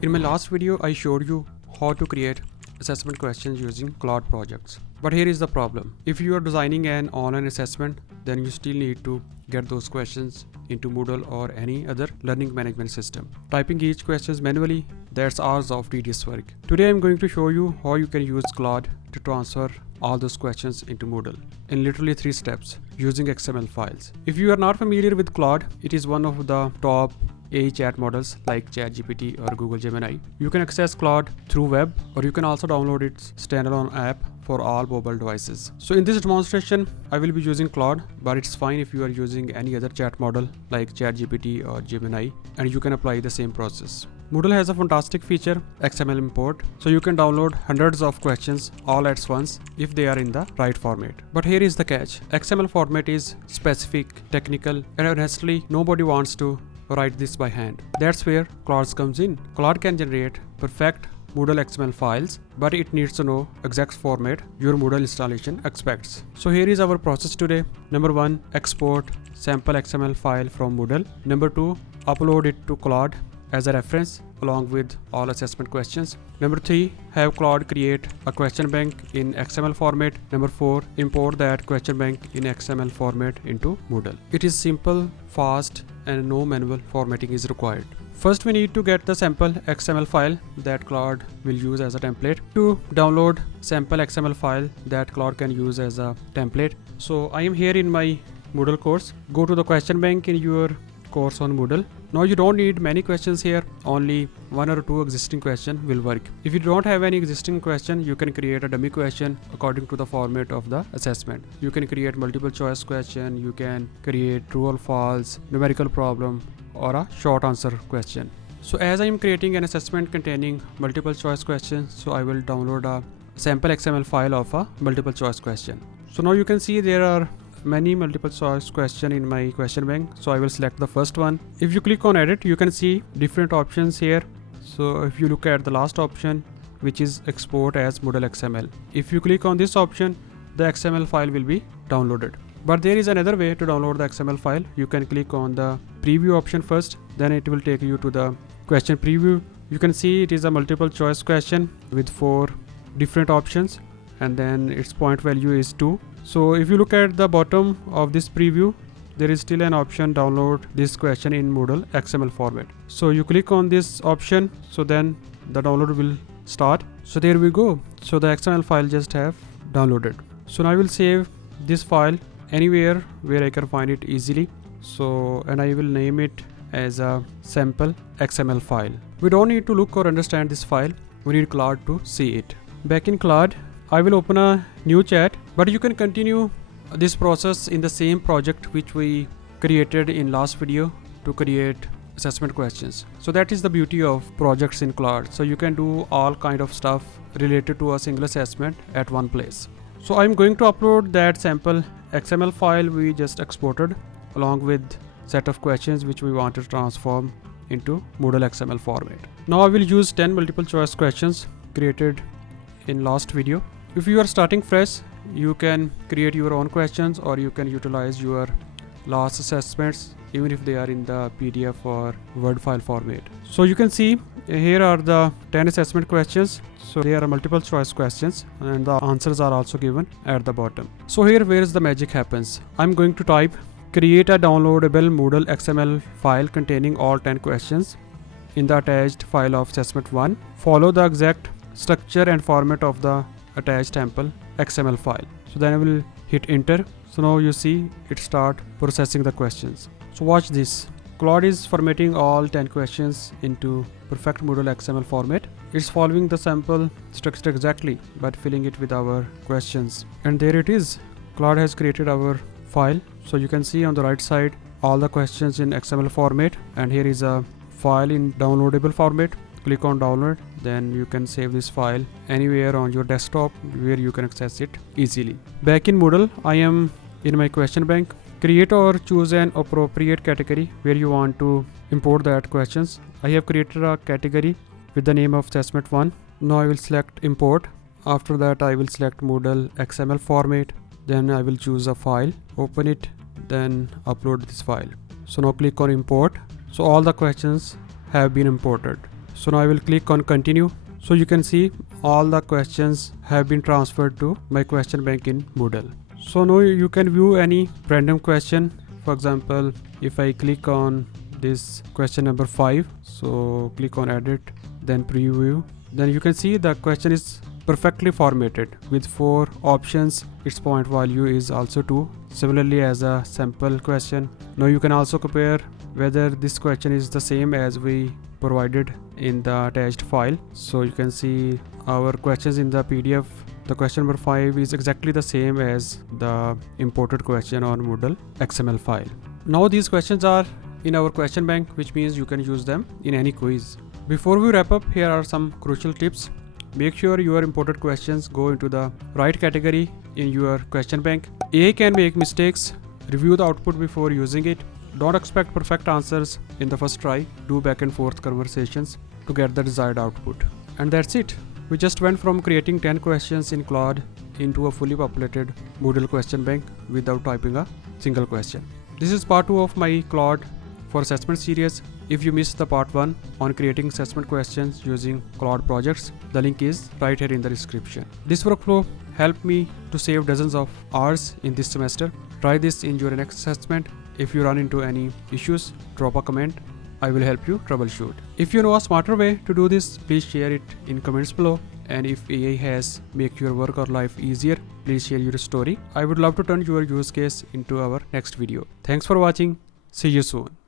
In my last video, I showed you how to create assessment questions using Claude projects. But here is the problem. If you are designing an online assessment, then you still need to get those questions into Moodle or any other learning management system. Typing each question manually, that's hours of tedious work. Today I'm going to show you how you can use Claude to transfer all those questions into Moodle in literally 3 steps using XML files. If you are not familiar with Claude, it is one of the top AI chat models like ChatGPT or Google Gemini. You can access Claude through web, or you can also download its standalone app for all mobile devices. So in this demonstration, I will be using Claude, but it's fine if you are using any other chat model like ChatGPT or Gemini, and you can apply the same process. Moodle has a fantastic feature, XML import, so you can download hundreds of questions all at once if they are in the right format. But here is the catch. XML format is specific, technical, and honestly, nobody wants to write this by hand. That's where Claude comes in. Claude can generate perfect Moodle XML files, but it needs to know exact format your Moodle installation expects. So here is our process today. Number 1, export sample XML file from Moodle. Number 2, upload it to Claude as a reference along with all assessment questions. Number 3, have Claude create a question bank in XML format. Number 4, import that question bank in XML format into Moodle. It is simple, fast, and no manual formatting is required. First, we need to get the sample XML file that Claude will use as a template. To download sample XML file that Claude can use as a template. So I am here in my Moodle course. Go to the question bank in your course on Moodle. Now you don't need many questions here, only 1 or 2 existing questions will work. If you don't have any existing question, you can create a dummy question according to the format of the assessment. You can create multiple choice question, you can create true or false, numerical problem, or a short answer question. So as I am creating an assessment containing multiple choice questions, so I will download a sample XML file of a multiple choice question. So now you can see there are many multiple choice question in my question bank, so I will select the first one. If you click on edit, you can see different options here. So if you look at the last option, which is export as Moodle XML, if you click on this option, the XML file will be downloaded. But there is another way to download the XML file. You can click on the preview option first, then it will take you to the question preview. You can see it is a multiple choice question with 4 different options, and then its point value is 2. So if you look at the bottom of this preview, there is still an option download this question in Moodle XML format. So you click on this option, so then the download will start. So there we go. So the XML file just have downloaded. So now I will save this file anywhere where I can find it easily. So, and I will name it as a sample XML file. We don't need to look or understand this file. We need Claude to see it. Back in Claude, I will open a new chat, but you can continue this process in the same project which we created in last video to create assessment questions. So that is the beauty of projects in Claude. So you can do all kind of stuff related to a single assessment at one place. So I'm going to upload that sample XML file we just exported along with set of questions which we want to transform into Moodle XML format. Now I will use 10 multiple choice questions created in last video. If you are starting fresh, you can create your own questions, or you can utilize your last assessments even if they are in the PDF or Word file format. So you can see here are the 10 assessment questions. So there are multiple choice questions and the answers are also given at the bottom. So here where is the magic happens. I'm going to type create a downloadable Moodle XML file containing all 10 questions in the attached file of assessment 1. Follow the exact structure and format of the attached sample XML file. So then I will hit enter. So now you see it start processing the questions. So watch this. Claude is formatting all 10 questions into perfect Moodle XML format. It's following the sample structure exactly, but filling it with our questions. And there it is. Claude has created our file. So you can see on the right side all the questions in XML format, and here is a file in downloadable format. Click on download, then you can save this file anywhere on your desktop where you can access it easily. Back in Moodle, I am in my question bank. Create or choose an appropriate category where you want to import that questions. I have created a category with the name of assessment 1. Now I will select import. After that I will select Moodle XML format. Then I will choose a file, open it, then upload this file. So now click on import. So all the questions have been imported. So now I will click on continue. So you can see all the questions have been transferred to my question bank in Moodle. So now you can view any random question. For example, if I click on this question number 5, so click on edit, then preview, then you can see the question is perfectly formatted with 4 options. Its point value is also 2, similarly as a sample question. Now you can also compare whether this question is the same as we provided in the attached file. So you can see our questions in the PDF. The question number 5 is exactly the same as the imported question on Moodle XML file. Now these questions are in our question bank, which means you can use them in any quiz. Before we wrap up, here are some crucial tips. Make sure your imported questions go into the right category in your question bank. AI can make mistakes. Review the output before using it. Don't expect perfect answers in the first try. Do back and forth conversations to get the desired output. And that's it. We just went from creating 10 questions in Claude into a fully populated Moodle question bank without typing a single question. This is part 2 of my Claude for Assessment series. If you missed the part 1 on creating assessment questions using Claude projects, the link is right here in the description. This workflow helped me to save dozens of hours in this semester. Try this in your next assessment. If you run into any issues, drop a comment. I will help you troubleshoot. If you know a smarter way to do this, please share it in comments below. And if AI has make your work or life easier, please share your story. I would love to turn your use case into our next video. Thanks for watching. See you soon.